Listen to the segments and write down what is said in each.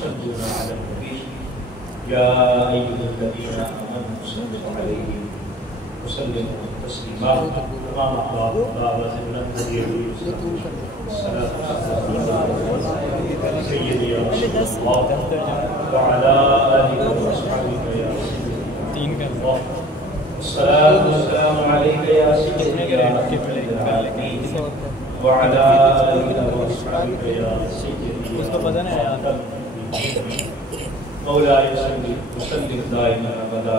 يصلون على النبي يا أيها الذين آمنوا صلوا عليه وسلموا تسليما تمام أخبار وسلم الصلاة والسلام سيدي يا رسول الله وعلى آله وصحبه يا سيدي الله الصلاة والسلام عليك يا سيدي يا رحمة العالمين وعلى آله وصحبه يا سيدي مولاي صل وسلم دائما أبدا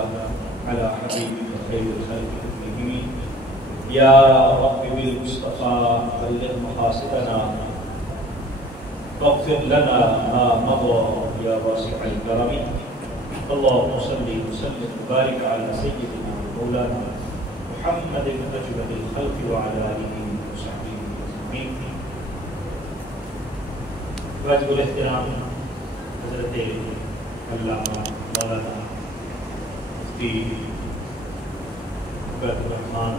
على حبيبك خير الخلق كلهم يا رب بالمصطفى بلغ مقاصدنا واغفر لنا ما مضى يا واسع الكرم اللهم صل وسلم وبارك على سيدنا مولانا محمد أجود الخلق وعلى آله وصحبه أجمعين. واجب الاحترام حضرت علامہ مولانا مفتی عبید الرحمن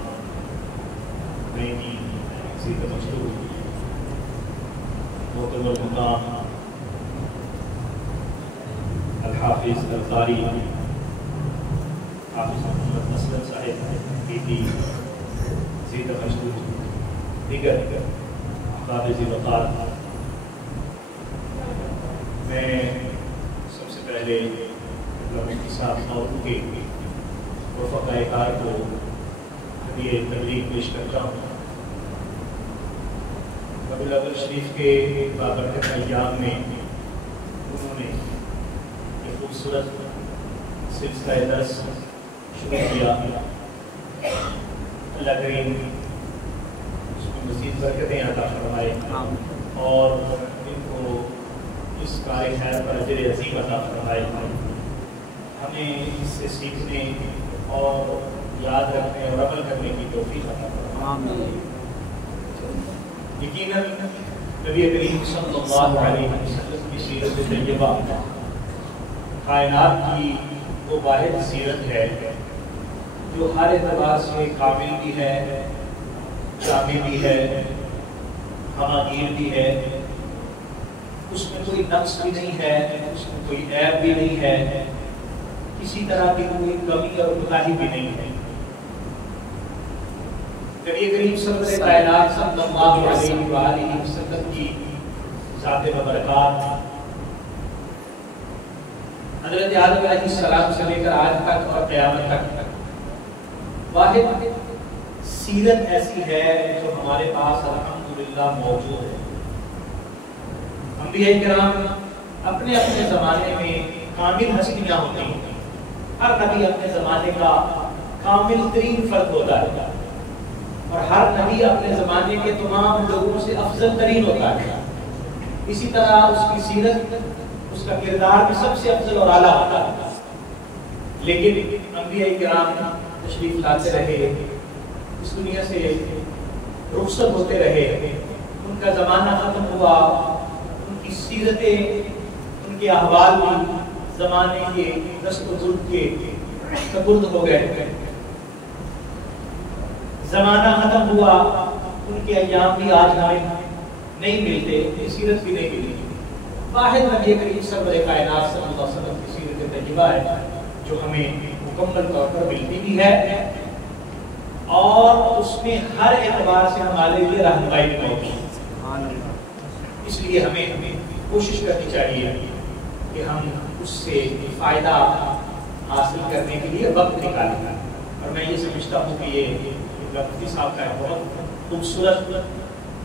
نعیمی سید مشہور محترم المقام الحافظ القاری حافظ محمد مسلم صاحب پی سید مشہور دیگر قابض وقار، میں سب سے پہلے مفتی صاحب اور کے رفقاء کار کو یہ تبلیغ پیش کرتا ہوں. ربیع الاول شریف کے بابرکت ایام میں انہوں نے یہ خوبصورت سلسلہ درس شروع کیا. اللہ کریم اس میں مزید برکتیں عطا فرمائے اور ان کو اس کار خیر پر اجر عظیم عطا فرمائے. ہمیں اس سے سیکھنے اور یاد رکھنے اور عمل کرنے کی توفیق عطا فرمائے. یقیناً نبی کریم صلی اللہ علیہ وسلم کی سیرت طیبہ کائنات کی وہ واحد سیرت ہے جو ہر اعتبار سے کامل بھی ہے، شامل بھی ہے، ہماگیر بھی ہے. اس میں کوئی نقص بھی نہیں ہے، اس میں کوئی عیب بھی نہیں ہے، کسی طرح کی کوئی کمی اور کوتاہی بھی نہیں ہے. نبی کریم صدر کائنات صلی اللہ علیہ وآلہ وسلم کی ذات مبارکات حضرت آدم علیہ السلام سے لے کر آج تک اور قیامت تک واحد سیرت ایسی ہے جو ہمارے پاس الحمدللہ موجود ہے. انبیاء کرام اپنے اپنے زمانے میں کامل ہستیاں ہوتی ہیں. ہر نبی اپنے زمانے کا کامل ترین فرد ہوتا ہے اور ہر نبی اپنے زمانے کے تمام لوگوں سے افضل ترین ہوتا ہے. اسی طرح اس کی سیرت، اس کا کردار بھی سب سے افضل اور اعلیٰ ہوتا ہے. لیکن انبیاء کرام تشریف لاتے رہے، اس دنیا سے رخصت ہوتے رہے، ان کا زمانہ ختم ہوا، ان کی سیرتیں، ان کے احوال بھی زمانے کے دست و ظلم کے سپرد ہو گئے. زمانہ ختم ہوا، ان کے ایام بھی آج ہمیں نہیں ملتے، سیرت بھی نہیں ملی. واحد نبی کریم سرور کائنات صلی اللہ علیہ وسلم کی سیرت طیبہ ہے جو ہمیں مکمل طور پر ملتی بھی ہے اور اس میں ہر اعتبار سے ہمارے لیے رہنمائی بھی موجود ہے. اس لیے ہمیں کوشش کرنی چاہیے کہ ہم اس سے فائدہ حاصل کرنے کے لیے وقت نکالیں. اور میں یہ سمجھتا ہوں کہ یہ مفتی صاحب کا بہت خوبصورت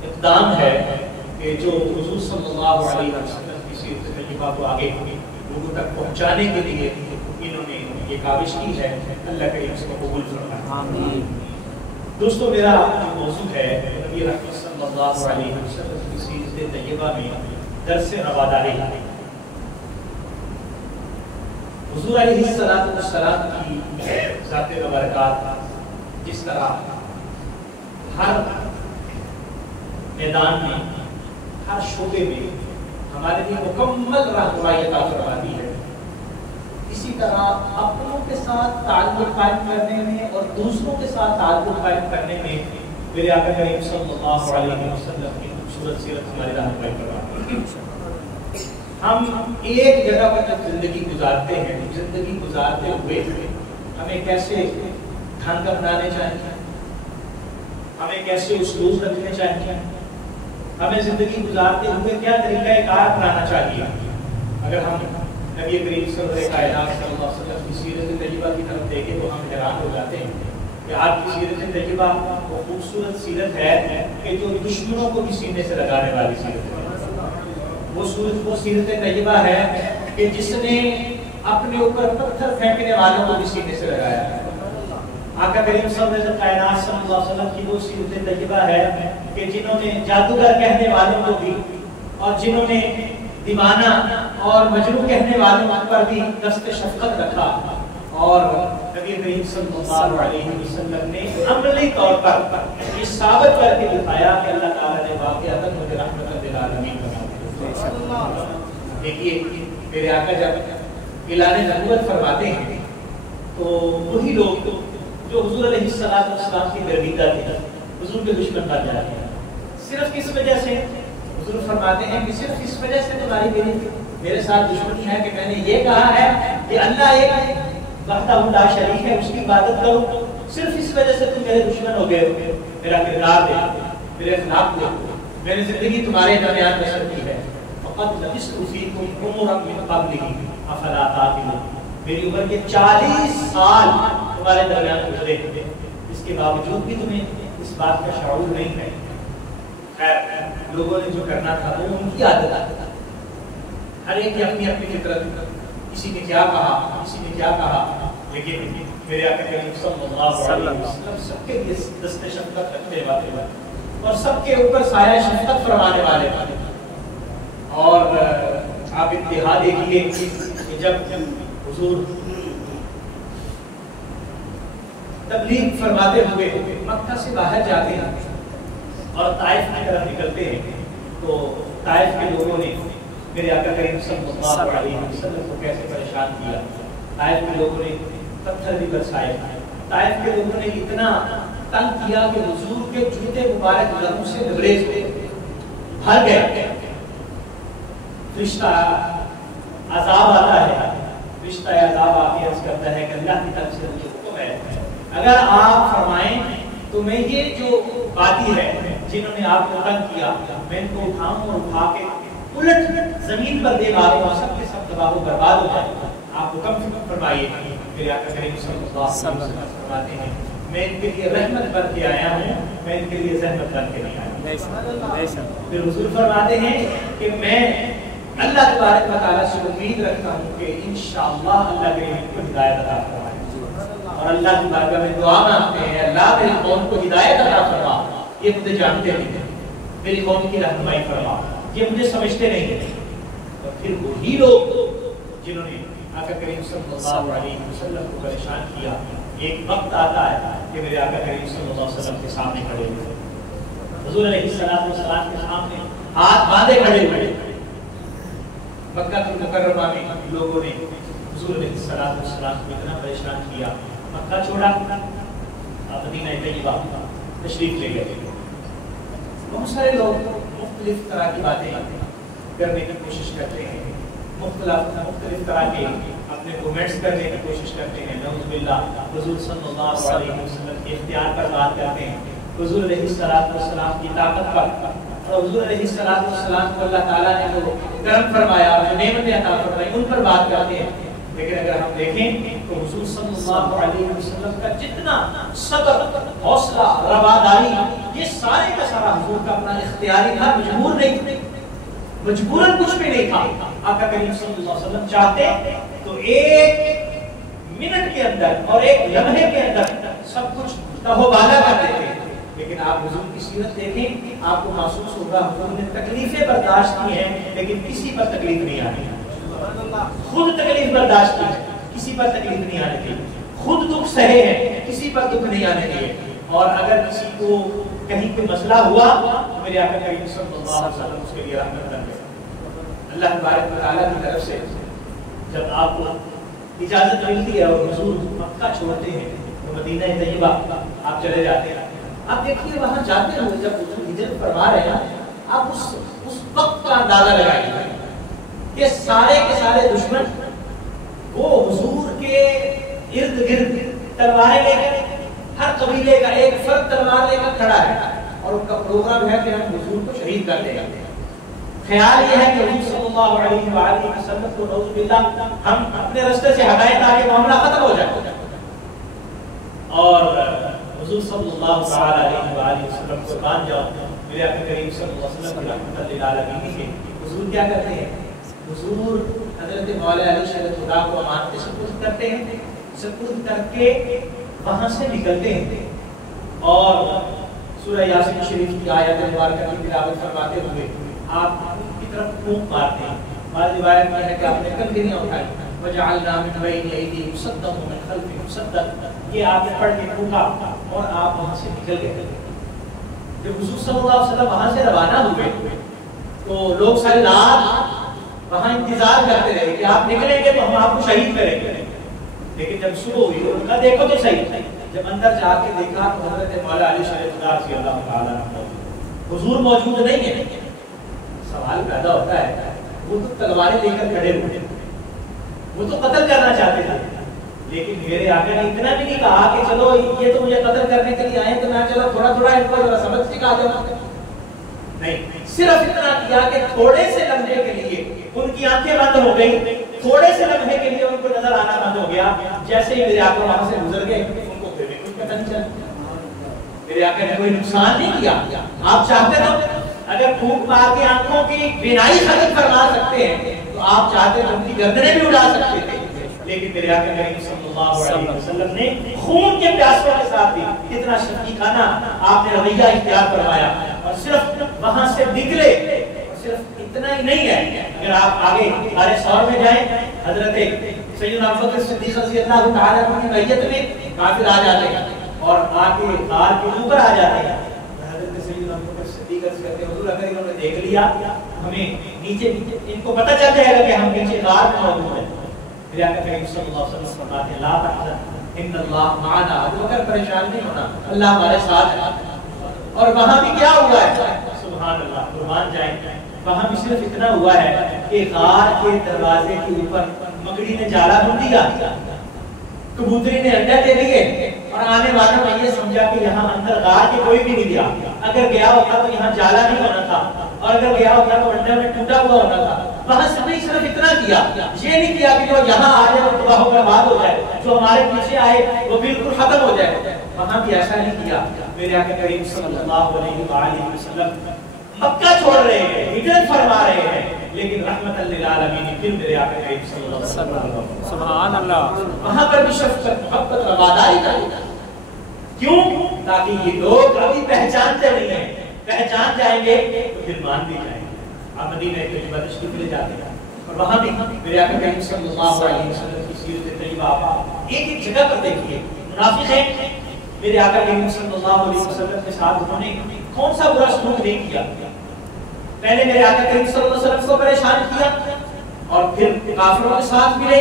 اقدام ہے کہ جو حضور صلی اللہ علیہ وسلم کی سیرت طیبہ کو آگے لوگوں تک پہنچانے کے لیے انہوں نے یہ کاوش کی ہے. اللہ کریم اس کو قبول فرمائے. آمین. دوستو، میرا جو موضوع ہے نبی رحمت صلی اللہ علیہ وسلم کی سیرت طیبہ میں درس رواداری. حضور علیہ السلام کی ذات مبارکات جس طرح ہر میدان میں، ہر شعبے میں ہمارے لیے مکمل رہنمائی عطا فرماتی ہے، اسی طرح اپنوں کے ساتھ تعلق قائم کرنے میں اور دوسروں کے ساتھ تعلق قائم کرنے میں میرے آقا کریم صلی اللہ علیہ وسلم کی خوبصورت سیرت ہماری رہنمائی فرماتی ہے. ہم ایک جگہ پر جب زندگی گزارتے ہیں، زندگی گزارتے ہوئے ہمیں کیسے ڈھنگ اپنانے چاہیے، ہمیں کیسے اسلوب رکھنے چاہیے، ہمیں زندگی گزارتے ہوئے کیا طریقہ کار اپنانا چاہیے. اگر ہم نبی کریم صلی اللہ علیہ وسلم کی سیرت طیبہ کی طرف دیکھیں تو ہم حیران ہو جاتے ہیں کہ آپ کی سیرت طیبہ وہ خوبصورت سیرت ہے کہ جو دشمنوں کو بھی سینے سے لگانے والی سیرت ہے. وہ سیرت طیبہ ہے کہ جس نے اپنے اوپر پتھر پھینکنے والوں کو بھی سینے سے لگایا ہے. آقا کریم صلی اللہ علیہ وسلم کی وہ سیرت طیبہ ہے کہ جنہوں نے جادوگر کہنے والوں کو بھی اور جنہوں نے دیوانہ اور مجنون کہنے والوں پر بھی دست شفقت رکھا، اور نبی کریم صلی اللہ علیہ وسلم نے عملی طور پر یہ ثابت کر کے دکھایا کہ اللہ تعالیٰ نے واقعتاً مجھے رحمت للعالمین بنا. دیکھیے میرے آقا جب اعلان نبوت فرماتے ہیں تو وہی لوگ جو حضور علیہ السلام کی گرویدہ تھے حضور کے دشمن بن جاتے ہیں. صرف کس وجہ سے؟ حضور فرماتے ہیں کہ صرف اس وجہ سے تمہاری میرے ساتھ دشمنی ہے کہ میں نے یہ کہا ہے کہ اللہ ایک وحدہ لا شریک ہے، اس کی عبادت کرو. صرف اس وجہ سے تم میرے دشمن ہو گئے. میرا کردار دے، میرے اخلاق دے، میں نے زندگی تمہارے درمیان بسر کی ہے. فقط لبثت فیکم عمرا من قبلہ افلا تعقلون. میری عمر کے 40 سال تمہارے درمیان گزرے، اس کے باوجود بھی تمہیں اس بات کا شعور نہیں ہے. خیر لوگوں نے جو کرنا تھا وہ ان کی عادت ہے، ہر ایک کی اپنی اپنی فطرت. کسی نے کیا کہا، کسی نے کیا کہا، لیکن میرے آقا کریم صلی اللہ علیہ وسلم سب کے لیے دست شفقت رکھنے والے اور سب کے اوپر سایہ شفقت فرمانے والے. اور آپ انتہا دیکھیے کہ جب حضور تبلیغ فرماتے ہوئے مکہ سے باہر جاتے ہیں اور طائف کی طرف نکلتے ہیں تو طائف کے لوگوں نے میرے آقا کریم صلی اللہ علیہ وسلم کو کیسے پریشان کیا. طائف کے لوگوں نے پتھر بھی برسائے، طائف کے لوگوں نے اتنا تنگ کیا کہ حضور کے جوتے مبارک لہو سے لبریز بھر گئے. فرشتہ عذاب آتا ہے، فرشتہ عذاب آ کے عرض کرتا ہے کہ اللہ کی طرف سے مجھے حکم ہے اگر آپ فرمائیں تو میں یہ جو باقی ہے جنہوں نے آپ کو تنگ کیا میں ان کو اٹھاؤں اور اٹھا کے الٹ زمین پر دے ماروں اور سب کے سب تباہ و برباد ہو جائے. آپ حکم فرمائیے. میرے آقا کریم صلی اللہ علیہ وسلم فرماتے ہیں میں ان کے لیے رحمت بن کے آیا ہوں، میں ان کے لیے زحمت بن کے نہیں آیا. پھر حضور فرماتے ہیں کہ میں اللہ تبارک و تعالیٰ سے امید رکھتا ہوں کہ انشاءاللہ اللہ کریم ان کو ہدایت عطا فرمائے، اور اللہ کی بارگاہ میں دعا مانگتے ہیں اللہ میری قوم کو ہدایت عطا فرما. یہ مجھے جانتے نہیں ہیں، میری قوم کی رہنمائی فرما، یہ مجھے سمجھتے نہیں ہیں. اور پھر وہی لوگ جنہوں نے آقا کریم صلی اللہ علیہ وسلم کو پریشان کیا، ایک وقت آتا ہے کہ میرے آقا کریم صلی اللہ علیہ وسلم کے سامنے کھڑے ہوئے، حضور علیہ السلام کے سامنے ہاتھ باندھے کھڑے ہوئے. مکہ المکرمہ میں لوگوں نے حضور علیہ السلام کو اتنا پریشان کیا، مکہ چھوڑا، مدینہ طیبہ تشریف لے گئے. بہت سارے لوگ مختلف طرح کی باتیں کرنے کی کوشش کرتے ہیں، مختلف طرح کے اپنے کومنٹس کرنے کی کوشش کرتے ہیں. نعوذ باللہ حضور صلی اللہ علیہ وسلم کے اختیار پر بات کرتے ہیں، حضور علیہ السلام کی طاقت پر، اور حضور علیہ السلام کو اللہ تعالیٰ نے جو کرم فرمایا اور جو نعمتیں عطا فرمائی ان پر بات کرتے ہیں. لیکن اگر ہم دیکھیں تو حضور صلی اللہ علیہ وسلم کا جتنا صبر، حوصلہ، رواداری، یہ سارے کا سارا حضور کا اپنا اختیاری تھا، مجبور نہیں تھے، مجبوراً کچھ بھی نہیں تھا. آقا کریم صلی اللہ علیہ وسلم چاہتے تو ایک منٹ کے اندر اور ایک لمحے کے اندر سب کچھ تہو بالا کر دیتے. لیکن آپ حضور کی سیرت دیکھیں، آپ کو محسوس ہوگا حضور نے تکلیفیں برداشت کی ہیں لیکن کسی پر تکلیف نہیں آنی. خود تکلیف برداشت کی ہے، کسی پر تکلیف نہیں آنے دی. خود دکھ سہے ہیں، کسی پر دکھ نہیں آنے دیے. اور اگر کسی کو کہیں کوئی مسئلہ ہوا تو میرے آقا کریم صلی اللہ علیہ وسلم اس کے لیے رحمت کر دے. اللہ تبارک و تعالیٰ کی طرف سے جب آپ کو اجازت ملتی ہے اور حضور مکہ چھوڑتے ہیں تو مدینہ طیبہ آپ چلے جاتے ہیں. آپ دیکھیے وہاں جاتے ہوئے جب حضور ہجرت فرما رہے ہیں، آپ اس وقت کا اندازہ لگائیے یہ سارے کے سارے دشمن وہ حضور کے ارد گرد تلواریں لے کر، ہر قبیلے کا ایک فرد تلوار لے کر کھڑا ہے اور ان کا پروگرام ہے کہ ہم حضور کو شہید کر دیں گے۔ خیال یہ ہے کہ حضور صلی اللہ علیہ وآلہ وسلم کو نعوذ باللہ ہم اپنے راستے سے ہٹائیں تاکہ معاملہ ختم ہو جائے، اور حضور صلی اللہ علیہ وآلہ وسلم کو مان جاؤ۔ میرے آقا کریم صلی اللہ علیہ وسلم کی رحمت للعالمین ہے، حضور کیا کرتے ہیں؟ حضور حضرت مولا علی شہر خدا کو امانت سپرد کرتے ہیں، سپرد کر کے وہاں سے نکلتے ہیں اور سورہ یاسین شریف کی آیت مبارکہ کی تلاوت فرماتے ہوئے آپ کی طرف پھونک مارتے ہیں۔ بعض روایت میں ہے کہ آپ نے کنکریاں اٹھائی، وجعلنا من بین ایدیہم سدا ومن خلفہم سدا، یہ آپ نے پڑھ کے پھونکا اور آپ وہاں سے نکل گئے۔ جب حضور صلی اللہ علیہ وسلم وہاں سے روانہ ہوئے تو لوگ ساری رات وہاں انتظار کرتے رہے کہ آپ نکلیں گے تو ہم آپ کو شہید کریں گے، لیکن جب صبح ہوئی تو ان کا دیکھو تو صحیح، جب اندر جا کے دیکھا تو حضرت مولا علی شہر خدا رضی اللہ تعالیٰ عنہ حضور موجود نہیں ہے۔ سوال پیدا ہوتا ہے، وہ تو تلواریں لے کر کھڑے ہوئے، وہ تو قتل کرنا چاہتے تھے، لیکن میرے آقا نے اتنا بھی نہیں کہا کہ چلو یہ تو مجھے قتل کرنے کے لیے آئے تو میں چلو تھوڑا تھوڑا ان کو ذرا سبق سکھا دوں، نہیں، صرف اتنا کیا کہ تھوڑے سے لمحے کے لیے ان کی آنکھیں بند ہو گئی، تھوڑے سے لمحے کے لیے ان کو نظر آنا بند ہو گیا۔ جیسے ہی میرے آقا وہاں سے گزر گئے ان کو پھر بھی کچھ پتہ نہیں چلا، میرے آقا نے کوئی نقصان نہیں کیا۔ آپ چاہتے تو اگر پھونک مار کے آنکھوں کی بینائی ختم فرما سکتے ہیں تو آپ چاہتے تو ان کی گردنیں بھی اڑا سکتے تھے، لیکن میرے آقا کریم صلی اللہ علیہ وسلم نے خون کے پیاسوں کے ساتھ بھی اتنا شفیقانہ آپ نے رویہ اختیار فرمایا، اور صرف وہاں سے نکلے، صرف اتنا ہی نہیں ہے، اگر آپ آگے غار ثور میں جائیں، حضرت سیدنا ابوبکر صدیق رضی اللہ تعالیٰ عنہ کی بیعت میں کافر آ جاتے ہیں اور آ کے غار کے اوپر آ جاتے ہیں، حضرت سیدنا ابوبکر صدیق کہتے ہیں حضور اگر انہوں نے دیکھ لیا ہمیں نیچے ان کو پتہ چل جائے گا کہ ہم نیچے غار میں موجود ہیں۔ میرے آقا کریم صلی اللہ علیہ وسلم فرماتے ہیں لا تحزن ان اللہ معنا، ابوبکر پریشان نہیں ہونا، اللہ ہمارے ساتھ ہے۔ اور وہاں بھی کیا ہوا ہے؟ سبحان اللہ، قربان جائیں، وہاں بھی صرف اتنا ہوا ہے کہ غار کے دروازے کے اوپر مکڑی نے جالا بن دیا، کبوتری نے انڈے دے دیے، اور آنے والوں نے یہ سمجھا کہ یہاں اندر غار کے کوئی بھی نہیں گیا، اگر گیا ہوتا تو یہاں جالا نہیں ہونا تھا، اور اگر گیا ہوتا تو انڈے میں ٹوٹا ہوا ہونا تھا۔ وہاں سے نہیں صرف اتنا کیا، یہ نہیں کیا کہ جو یہاں آ جائے وہ تباہ و برباد ہو جائے، جو ہمارے پیچھے آئے وہ بالکل ختم ہو جائے، وہاں بھی ایسا نہیں کیا۔ میرے آقا کریم صلی اللہ علیہ وسلم مکہ چھوڑ رہے ہیں، ہجرت فرما رہے ہیں، لیکن رحمت للعالمین پھر میرے آقا کریم صلی اللہ علیہ وسلم سبحان اللہ وہاں پر بھی شفقت، محبت، رواداری کریں۔ کیوں؟ تاکہ یہ لوگ ابھی پہچانتے نہیں ہیں، پہچان جائیں گے تو پھر مان بھی جائیں گے۔ آپ مدینہ طیبہ تشریف لے جاتے ہیں اور وہاں بھی میرے آقا کریم صلی اللہ علیہ وسلم کی سیرت طیبہ آپ ایک ایک جگہ پر دیکھیے، منافق ہیں، میرے آقا کریم صلی اللہ علیہ وسلم کے ساتھ انہوں نے کون سا برا سلوک نہیں کیا؟ پہلے میرے آقا کریم صلی اللہ علیہ وسلم کو پریشان کیا اور پھر کافروں کے ساتھ ملے،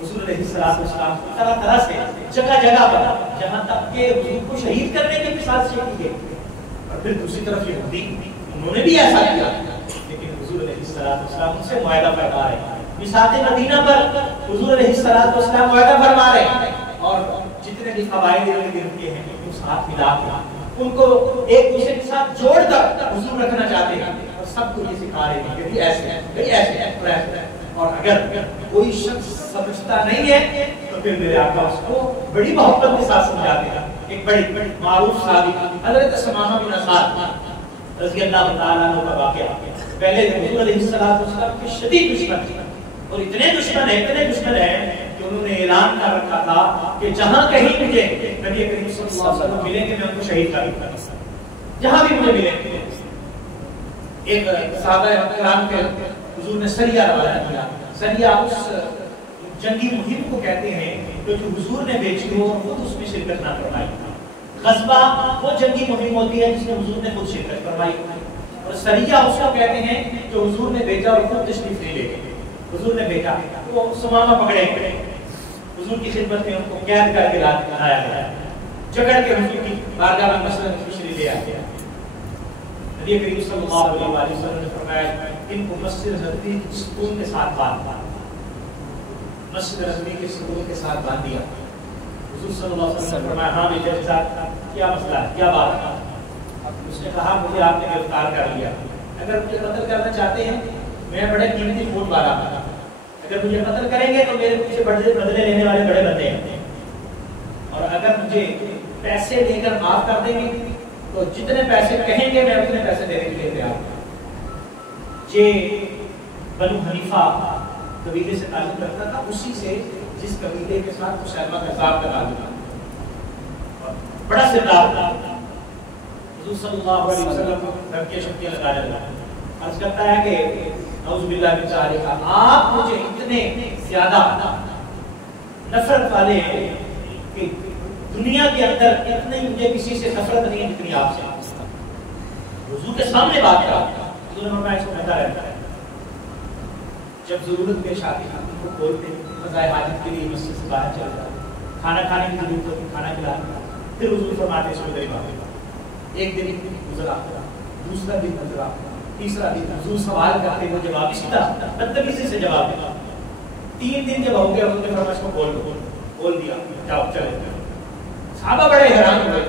حضور علیہ السلام طرح طرح سے جگہ جگہ پر، جہاں تک کہ حضور کو شہید کرنے کے بھی سازشیں کی گئی، اور پھر دوسری طرف یہودی انہوں نے بھی ایسا کیا، لیکن حضور علیہ السلام ان سے معاہدہ فرما رہے ہیں۔ بساط مدینہ پر حضور علیہ السلام معاہدہ فرما رہے ہیں، اور جتنے بھی قبائل ارد گرد کے ہیں ان کو ساتھ ملا کے ان کو ایک دوسرے کے ساتھ جوڑ کر حضور رکھنا چاہتے ہیں، اور سب کو یہ سکھا رہے ہیں کہ ایسے ہیں، ایسے ہیں، ایسے ہیں۔ اور اگر کوئی شخص سمجھتا نہیں ہے تو پھر میرے آقا اس کو بڑی محبت کے ساتھ سمجھاتے ہیں۔ ایک بڑی معروف صحابی حضرت سمامہ بن اسعد رضی اللہ تعالیٰ عنہ کا واقعہ، پہلے حضور علیہ السلام کے شدید دشمن تھے، اور اتنے دشمن ہیں کہ انہوں نے اعلان کر رکھا تھا کہ جہاں کہیں مجھے نبی کریم صلی اللہ علیہ وسلم ملیں گے میں ان کو شہید کر دوں گا، جہاں بھی مجھے ملیں گے۔ ایک صحابہ کرام کے حضور نے سریہ روانہ کیا، سریہ اس جنگی مہم کو کہتے ہیں جو حضور نے بھیجی ہو اور خود اس میں شرکت نہ فرمائی۔ غزوہ وہ جنگی مہم ہوتی ہے جس میں حضور نے خود شرکت فرمائی، اور سریہ اس کو کہتے ہیں جو حضور نے بھیجا اور خود تشریف نہیں لے گئے۔ حضور نے بھیجا تو سمامہ پکڑے حضور کی خدمت میں ان کو قید کر کے لایا گیا، جکڑ کے حضور کی بارگاہ میں مسجد میں تشریف لے آیا گیا۔ نبی کریم صلی اللہ علیہ وسلم نے فرمایا ان کو مسجد نبوی کے ستون کے ساتھ باندھ مسجد نبوی کے ستون کے ساتھ باندھ دیا. حضور صلی اللہ علیہ وسلم نے فرمایا ہاں میرے ساتھ کیا مسئلہ ہے, کیا بات ہے؟ اس نے کہا مجھے آپ نے گرفتار کر لیا, اگر مجھے قتل کرنا چاہتے ہیں میں بڑے قیمتی خون والا ہوں, اگر مجھے قتل کریں گے تو میرے پیچھے بدلے لینے والے بڑے بندے ہیں, اور اگر مجھے پیسے لے کر معاف کر دیں گے تو جتنے پیسے کہیں گے میں اتنے پیسے دینے کے لیے تیار ہوں. یہ بنو حنیفہ قبیلے سے تعلق رکھتا تھا, اسی سے جس قبیلے کے ساتھ مسلمہ کذاب کا تعلق تھا, بڑا سردار تھا. حضور صلی اللہ علیہ وسلم کو دھمکیاں شمکیاں لگا رہا تھا, عرض کرتا ہے کہ نعوذ باللہ من ذالک آپ مجھے اتنے زیادہ نفرت والے ہیں کہ دنیا کے اندر اتنے مجھے کسی سے نفرت نہیں ہے جتنی آپ سے. حضور کے سامنے بات کر حضور نے فرمایا اس کو کہتا رہتا ہے جب ضرورت پیش آتی ہے ان کو کھولتے قضائے حاجت کے لیے مسجد سے باہر چل جاتے, کھانا کھانے کی ضرورت ہوتی کھانا کھلاتے, پھر حضور فرماتے اس کو غریب آتے. ایک دن گزرا, دوسرا دن گزرا, تیسرا دن حضور سوال کرتے وہ جواب اسی طرح بدتمیزی سے جواب دیتا. 3 دن جب ہو گیا حضور نے فرمایا اس کو کھول دیا, جاؤ چلے. صحابہ بڑے حیران ہوئے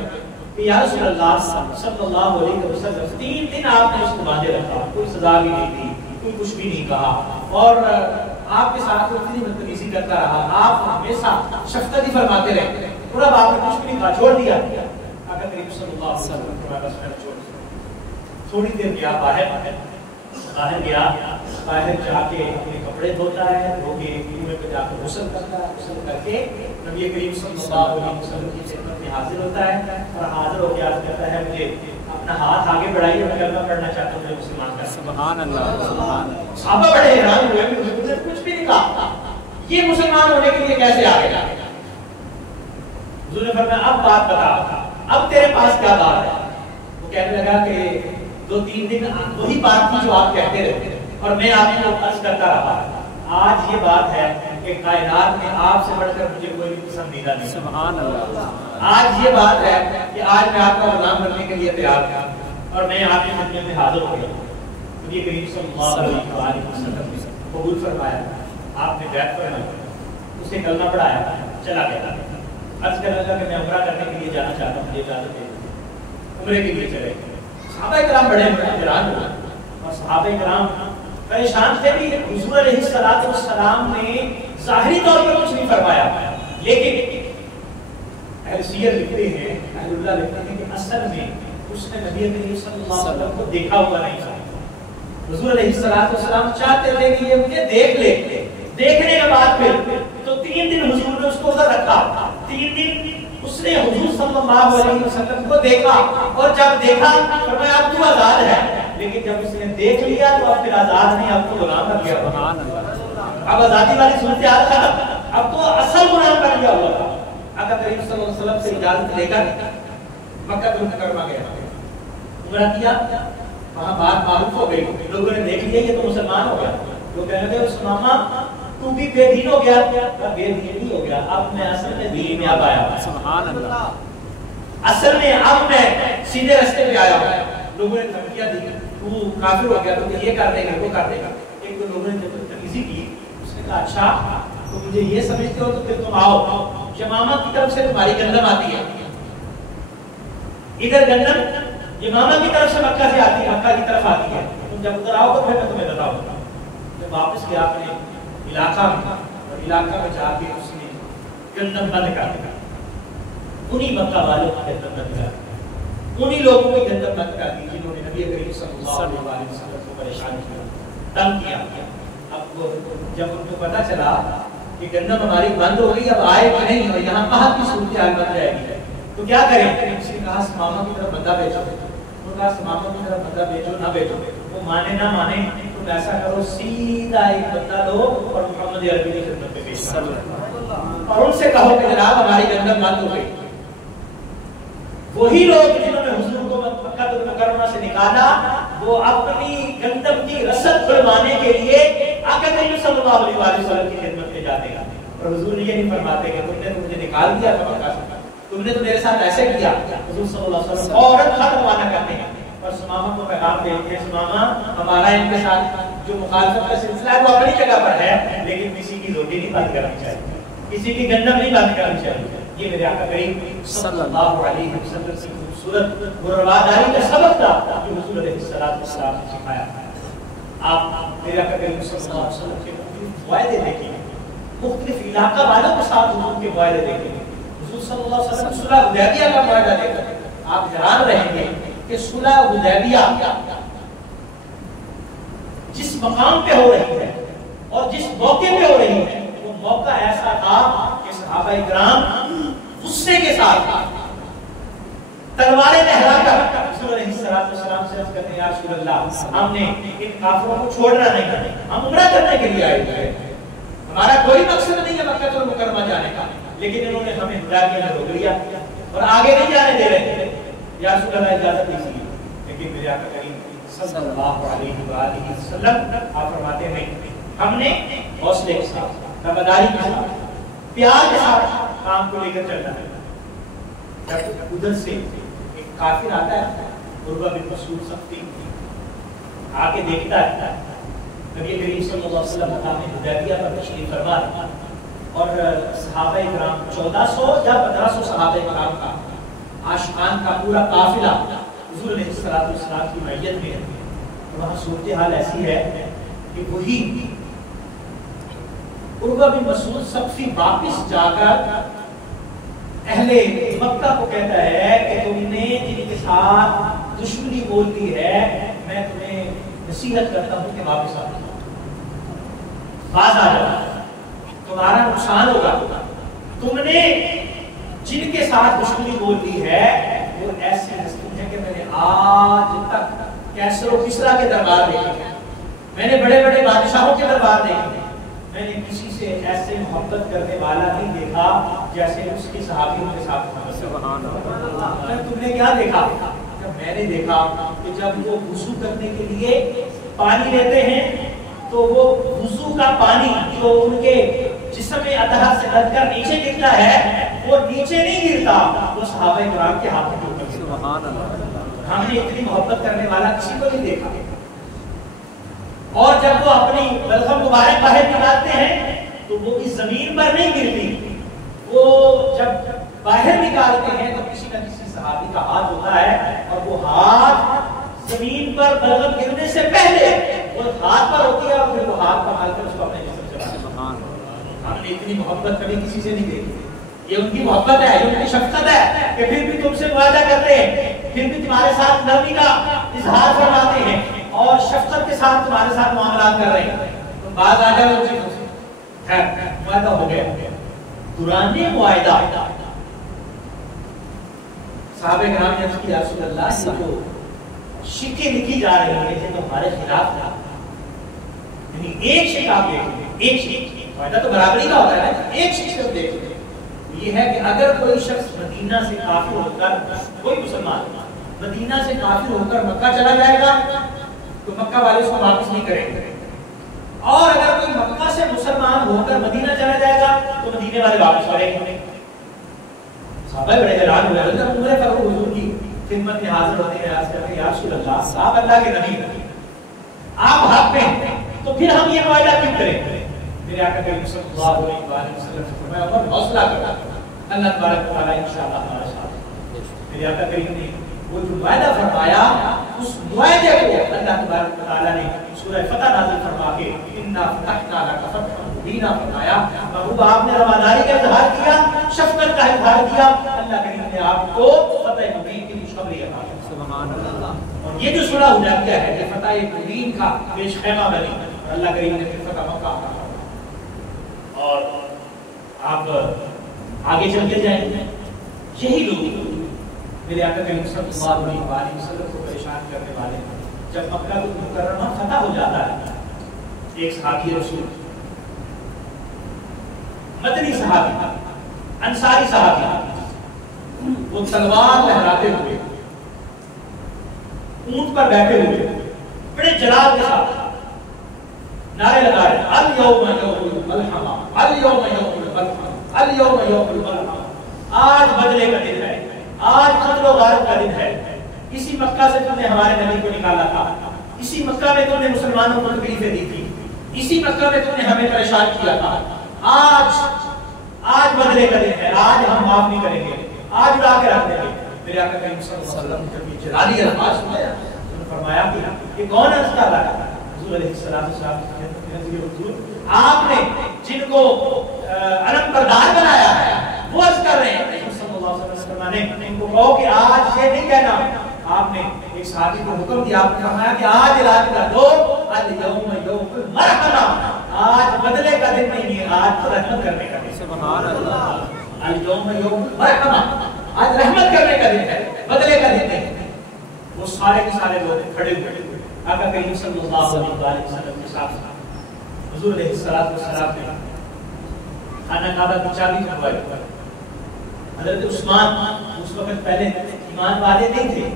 کہ یا رسول اللہ صلی اللہ علیہ وسلم 3 دن آپ نے اس کو باندھے رکھا, کوئی سزا بھی نہیں دی, کوئی کچھ بھی نہیں کہا, اور آپ کے ساتھ اتنی بدتمیزی کرتا رہا, آپ ہمیشہ شفقت ہی فرماتے رہے, تھوڑا آپ نے کچھ بھی نہیں کہا, چھوڑ دیا. اگر نبی صلی اللہ علیہ وسلم تھوڑی دیر گیا باہر گیا, باہر جا کے اپنے کپڑے دھوتا ہے, دھو کے کنویں پہ جا کے غسل کرتا ہے, غسل کر کے نبی کریم صلی اللہ علیہ وسلم کی خدمت میں حاضر ہوتا ہے, اور حاضر ہو کے عرض کرتا ہے مجھے اپنا ہاتھ آگے بڑھائیے, میں کلمہ پڑھنا چاہتا ہوں, مجھے مسلمان کر. سبحان اللہ, سبحان اللہ. صحابہ بڑے حیران ہوئے کہ حضور نے کچھ بھی نہیں کہا, یہ مسلمان ہونے کے لیے کیسے آ گیا؟ حضور نے فرمایا اب بات بتا, اب تیرے پاس کیا بات ہے؟ وہ کہنے لگا کہ 2-3 دن وہی بات تھی جو آپ کہتے رہتے اور میں آپ کو عرض کرتا رہا. آج یہ بات ہے کہ کائنات میں آپ سے بڑھ کر مجھے کوئی بھی پسندیدہ نہیں. سبحان اللہ. آج یہ بات ہے کہ آج میں آپ کا غلام بننے کے لیے تیار ہوں اور میں آپ کی خدمت میں حاضر ہو گیا. نبی کریم صلی اللہ علیہ وسلم نے قبول فرمایا, آپ نے بیعت فرمائی, اسے کلمہ پڑھایا, چلا گیا. عرض کرنے لگا کہ میں عمرہ کرنے کے لیے جانا چاہتا ہوں, مجھے اجازت دے. عمرے کے لیے چلے. صحابہ کرام بڑے حیران ہوئے, اور صحابہ کرام پریشان تھے بھی. حضور علیہ السلام نے ظاہری طور پر کچھ نہیں فرمایا, لیکن اہل سیر لکھتے ہیں, اہل اللہ لکھتے ہیں کہ اصل میں اس نے نبی کریم صلی اللہ علیہ وسلم کو دیکھا ہوا نہیں تھا. حضور علیہ السلام چاہتے تھے کہ یہ مجھے دیکھ لے. دیکھنے کے بعد پھر تو 3 دن حضور نے اس کو ادھر رکھا. 3 دن اس نے حضور صلی اللہ علیہ وسلم کو دیکھا, اور جب دیکھا فرمایا اب تو آزاد ہے. لیکن جب اس نے دیکھ لیا تو اب پھر آزاد نہیں, اب تو غلام بن گیا. اب آزادی والی صورتحال ختم, اب تو اصل غلام بن گیا ہوا تھا. آقا کریم صلی اللہ علیہ وسلم سے اجازت لے کر مکہ المکرمہ گیا, عمرہ کیا. وہاں بات معروف ہو گئی, لوگوں نے دیکھ لیا یہ تو مسلمان ہو گیا. لوگ کہنے لگے اسامہ تو بھی بے دین ہو گیا. بے دین نہیں ہو گیا, اب میں اصل میں دین میں اب آیا. سبحان اللہ. اصل میں اب میں سیدھے راستے پہ آیا ہوں. لوگوں نے دھمکیاں دی, تو کافر ہو گیا, تو یہ کر دے گا, وہ کر دے گا. ایک دو لوگوں نے جب تمیزی کی, اس نے کہا اچھا تو مجھے یہ سمجھتے ہو تو پھر تم آؤ, یمامہ کی طرف سے تمہاری گندم آتی ہے, ادھر گندم یمامہ کی طرف سے مکہ سے آتی ہے, مکہ کی طرف آتی ہے. تم جب ادھر آؤ تو پھر میں تمہیں بتاؤں گا. جب واپس گیا اپنے علاقہ میں, اور علاقہ میں جا کے اس نے گندم بند کر دیا. انہی مکہ والوں کی گندم بند کر دی, انہی لوگوں کی گندم بند کر دی جنہوں نے نبی کریم صلی اللہ علیہ وسلم کو پریشان کیا, تنگ کیا. اب جب ان کو پتا چلا کہ گندم ہماری بند ہو گئی, اب آئے کہ نہیں, اور یہاں قحط کی صورتحال بن جائے گی, تو کیا کریں؟ اس نے کہا سمامہ کی طرف بندہ بھیجو. انہوں نے کہا سمامہ کی طرف بندہ بھیجو, نہ بھیجو. وہ مانے نہ مانے تو ایسا کرو سیدھا ایک بندہ لو اور محمد عربی کی خدمت میں پیش کرو, اور ان سے کہو کہ جناب ہماری گندم بند ہو گئی. وہی لوگ جنہوں نے حضور کو مکہ المکرمہ سے نکالا, وہ اپنی گندم کی رسد کھلوانے کے لیے آقا کریم صلی اللہ علیہ وسلم کی خدمت میں جاتے ہیں. اور حضور یہ نہیں فرماتے کہ تم نے تو مجھے نکال دیا تھا مکہ سے, تم نے تو میرے ساتھ ایسے کیا. حضور صلی اللہ علیہ وسلم فوراً خط روانہ کرتے ہیں اور سمامہ کو پیغام دیتے ہیں, سمامہ ہمارا ان کے ساتھ جو مخالفت کا سلسلہ ہے وہ اپنی جگہ پر ہے، لیکن کسی کی روٹی نہیں بند کرنی چاہیے، کسی کی گندم نہیں بند کرنی چاہیے۔ یہ میرے آقا کریم صلی اللہ علیہ وسلم کی خوبصورت رواداری کا سبق تھا جو حضور علیہ السلام نے سکھایا۔ آپ میرے آقا کریم صلی اللہ علیہ وسلم کے مختلف معاہدے دیکھیں، مختلف علاقہ والوں کے ساتھ حضور کے معاہدے دیکھیں۔ حضور صلی اللہ علیہ وسلم صلح حدیبیہ کا معاہدہ دیکھیں، آپ حیران رہیں گے کہ صلح حدیبیہ جس مقام پہ ہو رہی ہے اور جس موقع پہ ہو رہی ہے، وہ موقع ایسا تھا کہ صحابہ کرام غصے کے ساتھ تلواریں لہرا کر رسول علیہ السلام سے عرض کرتے ہیں، یا رسول اللہ ہم نے ان کافروں کو چھوڑنا نہیں، ہم عمرہ کرنے کے لیے آئے ہوئے ہیں، ہمارا کوئی مقصد نہیں ہے مکہ المکرمہ جانے کا، لیکن انہوں نے ہمیں حدیبیہ میں روک لیا اور آگے نہیں جانے دے رہے تھے، یا رسول اللہ اجازت دیجیے۔ لیکن میرے آقا کریم صلی اللہ علیہ وآلہ وسلم آپ فرماتے ہیں ہم نے حوصلے کے ساتھ، رمضانی کے ساتھ، پیار کے ساتھ کام کو لے کر چلنا ہے۔ جب ادھر سے ایک کافر آتا ہے، عروہ بن مسعود ثقفی آ کے دیکھتا ہے نبی کریم صلی اللہ علیہ وسلم مقام حدیبیہ پر تشریف فرما اور صحابہ کرام 1400 یا 1500 صحابہ کرام کا عاشقان کا پورا قافلہ حضور علیہ السلام کی معیت میں ہے۔ وہاں صورتحال ایسی ہے کہ وہی عروہ بن مسعود ثقفی واپس جا کر اہل مکہ کو کہتا ہے کہ تم نے جن کے ساتھ دشمنی بول دی ہے، میں تمہیں نصیحت کرتا ہوں کہ واپس آ جاؤ، باز آ جاؤ، تمہارا نقصان ہوگا۔ تم نے جن کے ساتھ دشمنی بول دی ہے وہ ایسی ہستی ہے کہ میں نے آج تک کیسر و کسریٰ کے دربار دیکھے، میں نے بڑے بڑے بادشاہوں کے دربار دیکھے، میں نے کسی سے ایسے محبت کرنے والا نہیں دیکھا جیسے اس کی صحابیوں کے ساتھ محبت۔ تم نے کیا دیکھا؟ جب میں نے دیکھا کہ جب وہ وضو کرنے کے لیے پانی لیتے ہیں تو وہ وضو کا پانی جو ان کے جسم اطہر سے لگ کر نیچے گرتا ہے وہ نیچے نہیں گرتا، وہ صحابہ کرام کے ہاتھ میں اوپر گرتا۔ ہم نے اتنی محبت کرنے والا کسی کو نہیں دیکھا۔ اور جب وہ اپنی بلغم مبارک باہر نکالتے ہیں تو وہ اس زمین پر نہیں گرتی، وہ جب باہر نکالتے ہیں تو کسی نہ کسی صحابی کا ہاتھ ہوتا ہے اور وہ ہاتھ زمین پر بلغم گرنے سے پہلے وہ ہاتھ پر ہوتی ہے اور پھر وہ ہاتھ کمال کر اس کو اپنے جسم سے باہر۔ ہم نے اتنی محبت کبھی کسی سے نہیں دیکھی۔ یہ ان کی محبت ہے، یہ ان کی شفقت ہے کہ پھر بھی تم سے معاہدہ کرتے ہیں، پھر بھی تمہارے ساتھ نرمی کا اظہار فرماتے ہیں اور شفقت کے ساتھ تمہارے ساتھ معاملات کر رہے ہیں۔ تم باز آ جاؤ ان چیزوں سے، خیر معاہدہ ہو گیا۔ دوران معاہدہ صحابہ کرام نے عرض کیا، رسول اللہ یہ جو شکیں لکھی جا رہی ہیں یہ تو ہمارے خلاف تھا، یعنی ایک شک آپ دیکھیں، ایک شک، معاہدہ تو برابری کا ہوتا ہے نا، ایک شک سے دیکھیں یہ ہے کہ اگر کوئی شخص مدینہ سے کافر ہو کر، کوئی مسلمان مدینہ سے کافر ہو کر مکہ چلا جائے گا تو مکہ والے اس کو واپس نہیں کریں گے، اور اگر کوئی مکہ سے مسلمان ہو کر مدینہ چلا جائے گا تو مدینے والے واپس کریں گے۔ صحابہ بڑے حیران ہوئے، حضرت عمر فاروق حضور کی خدمت میں حاضر ہوتے ہیں، عرض کرتے ہیں یا رسول اللہ آپ اللہ کے نبی آپ حق پہ ہیں تو پھر ہم یہ معاہدہ کیوں کریں؟ میرے آقا کریم صلی اللہ علیہ وسلم سے فرمایا عمر حوصلہ کرنا، اللہ تبارک و تعالیٰ انشاءاللہ ہمارے ساتھ۔ میرے آقا کریم نے وہ جو معاہدہ فرمایا اس معاہدے کو اللہ تبارک و تعالیٰ نے سورہ فتح نازل فرما کے انا فتحنا لک فتحا مبینا فرمایا۔ محبوب آپ نے رواداری کا اظہار کیا، شفقت کا اظہار کیا، اللہ کریم نے آپ کو فتح مبین کی خوشخبری عطا کی۔ سبحان اللہ۔ اور یہ جو صلح حدیبیہ ہے یہ فتح مبین کا پیش خیمہ بنی اور اللہ کریم نے پھر فتح مکہ عطا فرمایا۔ اور آپ آگے چل کے جائیں یہی لوگ میرے آقا کریم صلی اللہ علیہ وسلم کو پریشان کرنے والے جب مکہ المکرمہ فتح ہو جاتا ہے، ایک صحابی رسول مدنی صحابی انصاری صحابی وہ تلوار لہراتے ہوئے اونٹ پر بیٹھے ہوئے بڑے جلال کے ساتھ نعرے لگا رہے ہیں الیوم یوم الملحمہ الیوم یوم الملحمہ الیوم یوم الملحمہ، آج بدلے کا دن ہے، آج قتل و غارت کا دن ہے، اسی مکہ سے تم نے ہمارے نبی کو نکالا تھا، اسی مکہ میں تم نے مسلمانوں کو تکلیفیں دی تھی، اسی مکہ میں تم نے ہمیں پریشان کیا تھا، آج بدلے کا دن ہے، آج ہم معاف نہیں کریں گے، آج اڑا کے رکھ دیں گے۔ میرے آقا کریم صلی اللہ علیہ وسلم نے جب یہ جلالی الفاظ سنایا، انہوں نے فرمایا کہ کون ہے اس کا اللہ؟ حضور علیہ السلام آپ نے جن کو علم بردار بنایا ہے وہ عرض کر رہے ہیں صلی اللہ علیہ وسلم نے ان کو کہو کہ آج یہ نہیں کہنا۔ آپ نے ایک صحابی کو حکم دیا، آپ نے فرمایا کہ آج اعلان کر دو الیوم یوم المرحمہ، آج بدلے کا دن نہیں ہے، آج رحمت کرنے کا دن۔ سبحان اللہ، الیوم یوم المرحمہ، آج رحمت کرنے کا دن ہے، بدلے کا دن نہیں۔ وہ سارے کے سارے لوگ کھڑے ہوئے آقا کریم صلی اللہ علیہ وسلم کے ساتھ حضور علیہ السلام نے خانہ کعبہ کی چابی دلوائی۔ حضرت عثمان اس وقت پہلے ایمان والے نہیں تھے،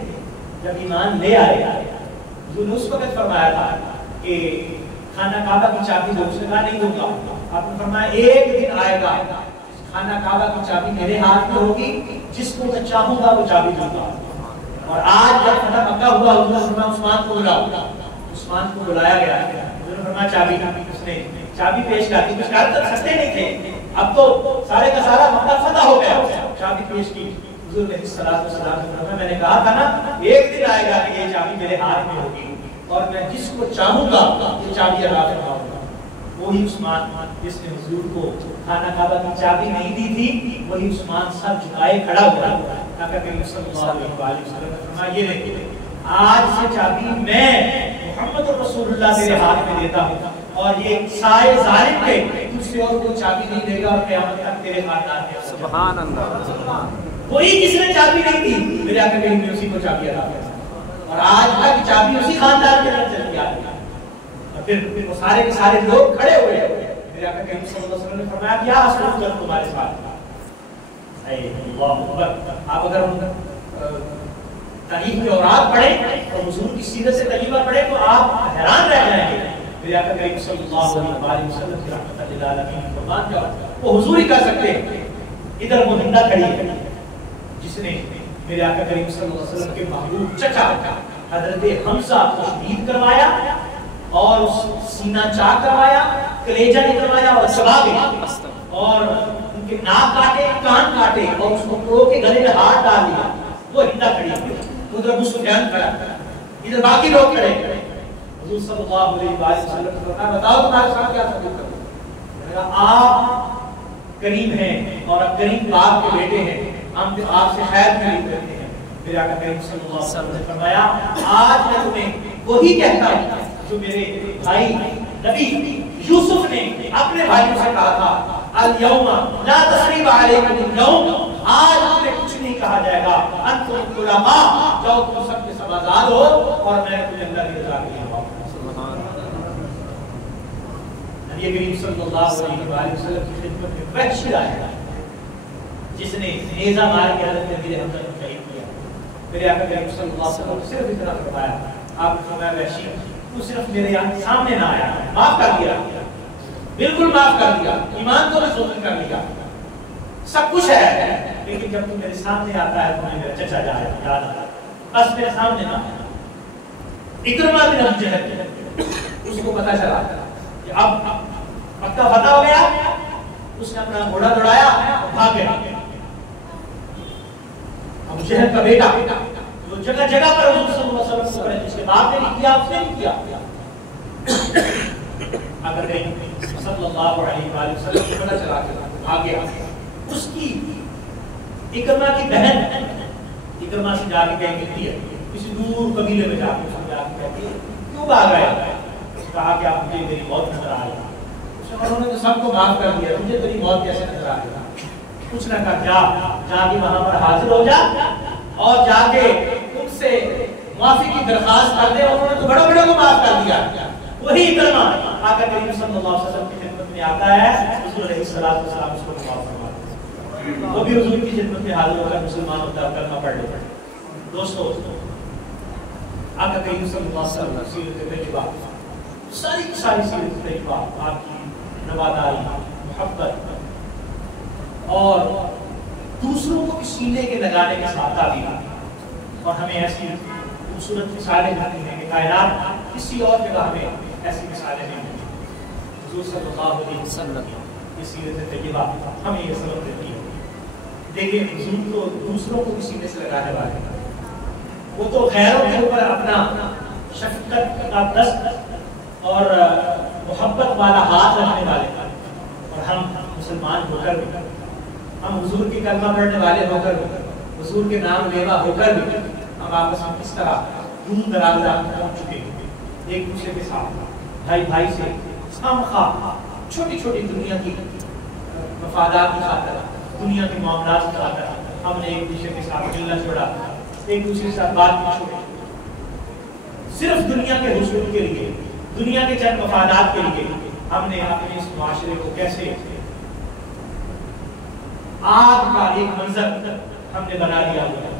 جب ایمان لے آئے حضور نے اس وقت فرمایا تھا کہ خانہ کعبہ کی چابی دو، اس نے کہا نہیں دوں گا۔ آپ نے فرمایا ایک دن آئے گا خانہ کعبہ کی چابی میرے ہاتھ میں ہوگی، جس کو میں چاہوں گا وہ چابی دوں گا۔ اور آج جب فتح مکہ ہوا حضور نے فرمایا عثمان کو بلاؤ، عثمان کو بلایا گیا، حضور نے فرمایا چابی، اس نے چابی پیش کر دی، کچھ کر سکتے نہیں تھے، اب تو سارے کا سارا مکہ فتح ہو گیا، چابی پیش کی۔ حضور علیہ السلام نے فرمایا میں نے کہا تھا نا ایک دن آئے گا کہ یہ چابی میرے ہاتھ میں ہوگی اور میں جس کو چاہوں گا وہ چابی عطا فرماؤں گا۔ وہی عثمان جس نے حضور کو خانہ کعبہ کی چابی نہیں دی تھی، وہی عثمان سر جھکائے کھڑا ہوا۔ آقا کریم صلی اللہ علیہ وسلم نے فرمایا یہ نہیں، آج سے چابی میں محمد رسول اللہ تیرے ہاتھ میں دیتا ہوں، اور یہ سائے ظالم کے تجھ سے اور کوئی چابی نہیں دے گا اور قیامت تک تیرے خاندان میں۔ سبحان اللہ، وہی جس نے چابی نہیں دی میرے آقا کریم نے اسی کو چابی عطا کی، اور آج تک چابی اسی خاندان کے اندر چلی آ رہی ہے۔ اور پھر وہ سارے کے سارے لوگ کھڑے ہوئے، میرے آقا کریم صلی اللہ علیہ وسلم نے فرمایا کیا حاصل کر تمہارے ساتھ؟ اللہ اکبر، آپ اگر تاریخ کے اوراد پڑھیں اور حضور کی سیرت سے تجربہ پڑھیں تو آپ حیران رہ جائیں گے۔ میرے آقا کریم صلی اللہ علیہ وسلم کی رحمت للعالمین قربان جاؤ، وہ حضور ہی کر سکتے ہیں۔ ادھر وہ ہندہ کھڑی ہے جس نے میرے آقا کریم صلی اللہ علیہ وسلم کے محبوب چچا حضرت حمزہ کو شہید کروایا اور اس سینہ چاک کروایا، کلیجہ نکلوایا اور چبا گیا، اور ان کے ناک کاٹے، کان کاٹے اور اس کو پرو کے گلے میں ہاتھ ڈال دیا۔ وہ ہندہ کھڑی ہوئی، ادھر ابو سفیان کھڑا، ادھر باقی لوگ کھڑے۔ حضور صلی اللہ علیہ وسلم نے فرمایا بتاؤ تمہارے ساتھ کیا سلوک کروں؟ میں نے کہا آپ کریم ہیں اور آپ کریم باپ کے بیٹے ہیں، ہم آپ سے خیر خرید کرتے ہیں۔ میرے آقا کریم صلی اللہ علیہ وسلم نے فرمایا آج میں تمہیں وہی کہتا ہوں جو میرے بھائی نبی یوسف نے اپنے بھائیوں سے کہا تھا، الیوم لا تثریب علیکم اليوم، آج تمہیں کچھ نہیں کہا جائے گا، انتم خلفاء، جاؤ تم سب کے سب آزاد ہو اور میں تمہیں اللہ کی رضا کے لیے ہوں۔ نبی کریم صلی اللہ علیہ وسلم کی خدمت میں وحشی آیا جس نے نیزہ مار کے حضرت نبی حمزہ کو شہید کیا۔ میرے آقا کریم صلی اللہ علیہ وسلم صرف اتنا فرمایا، آپ نے فرمایا وحشی تو صرف میرے یہاں سامنے نہ آیا، معاف کر دیا، بالکل معاف کر دیا، ایمان تو نصوص کر لیا، سب کچھ ہے، لیکن جب تم میرے سامنے آتا ہے تو میرا چچا جائے یاد آتا، بس میرے سامنے نہ آیا۔ اکرمہ بن ابی جہل اس کو پتہ چلا کہ اب مکہ فتح ہو گیا، اس نے اپنا گھوڑا دوڑایا بھاگ گیا۔ ابو جہل کا بیٹا جو جگہ جگہ پر حضور صلی اللہ علیہ وسلم کو اس کے باپ نے نہیں کیا، اس نے نہیں کیا، اگر کہیں صلی اللہ علیہ وسلم کو پتہ چلا کہ بھاگ گیا، اس کی اکرمہ کی بہن اکرمہ سے جا کے کہیں ملتی ہے، کسی دور قبیلے میں جا کے کہتی ہے کیوں بھاگ گیا؟ اس نے کہا کہ آپ مجھے میری موت نظر آ رہی ہے۔ انہوں نے تو سب کو معاف کر دیا، مجھے تیری موت کیسے نظر آ رہی ہے؟ کچھ نہ کر، جا کے وہاں پر حاضر ہو جا اور جا کے ان سے معافی کی درخواست کر دے۔ انہوں نے تو بڑے بڑے کو معاف کر دیا۔ وہی اکرمہ آقا کریم صلی اللہ علیہ وسلم کی خدمت میں آتا ہے، حضور علیہ السلام اس کو معاف فرماتے ہیں، وہ بھی حضور کی خدمت میں حاضر ہو کر مسلمان ہوتا ہے، کلمہ پڑھ لیتا ہے۔ دوستو آقا کریم صلی اللہ علیہ وسلم کی سیرت طیبہ، ساری کی ساری سیرت طیبہ، آپ کی رواداری، محبت اور دوسروں کو سینے کے لگانے کے ساتھ تعلیم، اور ہمیں ایسی خوبصورت مثالیں دیتی ہیں کہ کائنات کسی اور جگہ ہمیں ایسی مثالیں نہیں ملتی. حضور صلی اللہ علیہ وسلم کی سیرت طیبہ ہمیں یہ سبق دیتی ہے. دیکھیں حضور تو دوسروں کو بھی سینے سے لگانے والے ہیں. وہ تو غیروں کے اوپر اپنا شفقت کا دست اور محبت والا ہاتھ رکھنے والے ہیں. اور ہم مسلمان ہو کر بھی, ہم حضور کی کلمہ پڑھنے والے ہو کر بھی, حضور کے نام لیوا ہو کر بھی, ہم آپس میں کس طرح دور دراز پہنچ چکے ہیں ایک دوسرے کے ساتھ. بھائی بھائی سے ہم خواہ چھوٹی چھوٹی دنیا کی مفادات کی خاطر, دنیا کے معاملات کی خاطر ہم نے ایک دوسرے کے ساتھ ملنا چھوڑا, ایک دوسرے کے ساتھ بات کی چھوڑی, صرف دنیا کے حصول کے لیے, دنیا کے چند مفادات کے لیے ہم نے اپنے اس معاشرے کو کیسے آگ کا ایک منظر ہم نے بنا دیا ہوا ہے.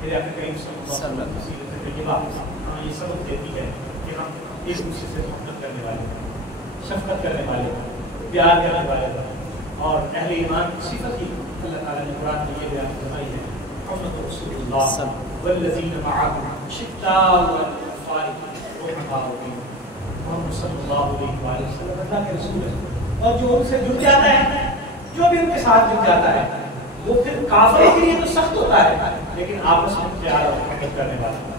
میرے اپنے کریم صلی اللہ علیہ وسلم کی بات ہمیں یہ سبق دیتی ہے کہ ہم ایک دوسرے سے محبت کرنے والے, شفقت کرنے والے, پیار کرنے والے, اور اہل ایمان کی صفت ہی اللہ تعالیٰ نے قرآن میں یہ بیان فرمائی ہے, محمد رسول اللہ والذین معه شداء علی الکفار رحماء بینہم. محمد صلی اللہ علیہ وسلم اللہ کے رسول ہے, اور جو ان سے جڑ جاتا ہے, جو بھی ان کے ساتھ جڑ جاتا ہے, وہ پھر کافروں کے لیے تو سخت ہوتا ہے لیکن آپس میں پیار اور محبت کرنے والا,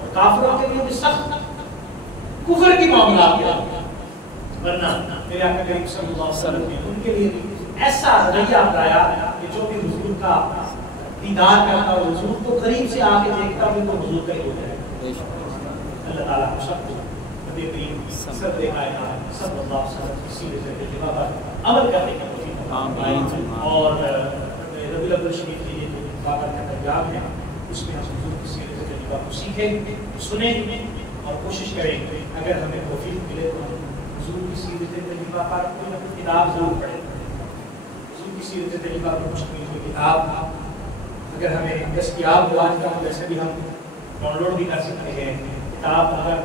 اور کافروں کے لیے بھی سخت کفر کی معاملات کیا. ورنہ میرے آقا کریم صلی اللہ علیہ وسلم نے ان کے لیے بھی ایسا رویہ اپنایا کہ جو بھی حضور کا دیدار کرتا اور حضور کو قریب سے آ کے دیکھتا وہ تو حضور کا ہی ہو جائے. اللہ تعالیٰ ہم سب کو نبی کریم صلی اللہ علیہ وسلم کی سیرت طیبہ پر عمل کرنے کی توفیق عطا. اور ربیع الاول شریف کے جو بابر کا ایام ہے اس میں ہم حضور کی سیرت طیبہ کو سیکھیں, سنیں اور کوشش کریں. اگر ہمیں توفیق ملے تو ہم حضور کی سیرت طیبہ پر کوئی نہ کوئی کتاب ضرور پڑھیں. حضور کی سیرت طیبہ پر مشتمل کوئی کتاب اگر ہمیں دستیاب ہو, آج کل ویسے بھی ہم ڈاؤن لوڈ بھی کر سکتے ہیں. کتاب اگر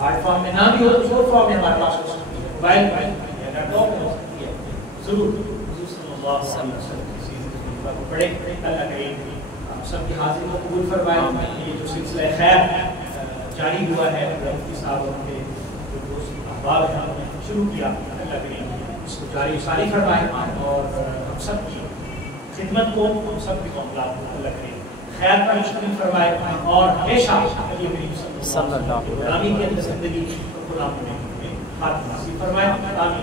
ہارڈ فارم میں نہ بھی ہو تو شارٹ فارم میں ہمارے پاس ہو سکتی ہے, موبائل میں یا لیپ ٹاپ میں ہو سکتی ہے. ضرور حضور صلی اللہ علیہ وسلم کی سیرت طیبہ کو پڑھیں. اللہ کریم ہم سب کی حاضری کو قبول فرمائے. یہ جو سلسلہ خیر جاری ہوا ہے مفتی صاحب اور ان کے جو دوست احباب ہیں ہم نے شروع کیا, اللہ کریم اس کو جاری ساری فرمائے اور ہم سب کی خدمت کو, ہم سب کے معاملات کو اللہ کریم خیر پر مشتمل فرمائے اور ہمیشہ نبی کریم صلی اللہ علیہ وسلم غلامی کے اندر زندگی غلام میں خاتمہ نصیب فرمائے. آمین.